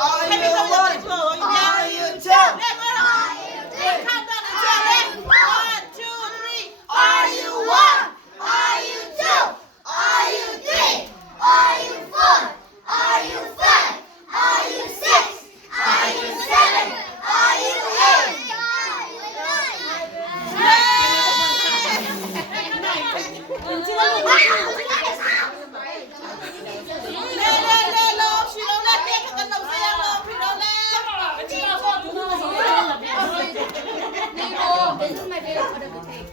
Are you one? Are you two? Count down to 10. 1, 2, 3. Are you one? Are you two? Are you three? Are you four? Are you five? Are you six? Are you seven? Are you eight? This is my favorite part of the cake.